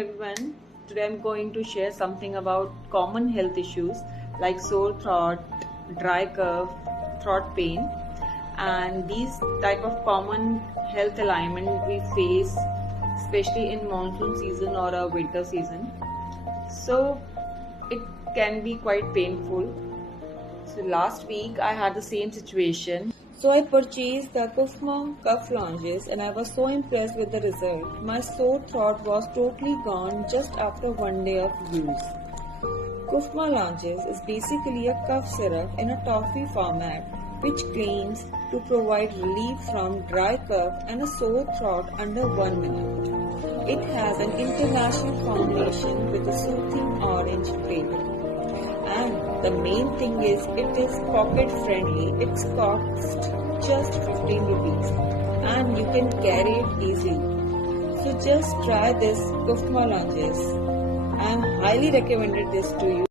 everyone. Today I'm going to share something about common health issues like sore throat, dry cough, throat pain, and these type of common health ailment we face especially in monsoon season or a winter season. So it can be quite painful. So last week I had the same situation. So I purchased the Kufma cough Lozenges and I was so impressed with the result. My sore throat was totally gone just after one day of use. Kufma Lozenges is basically a cough syrup in a toffee format which claims to provide relief from dry cough and a sore throat under 1 minute. It has an international formulation with a soothing orange flavor. And the main thing is it is pocket friendly. It's cost just 15 rupees and you can carry it easily. So just try this Kufma Lozenges. I am highly recommended this to you.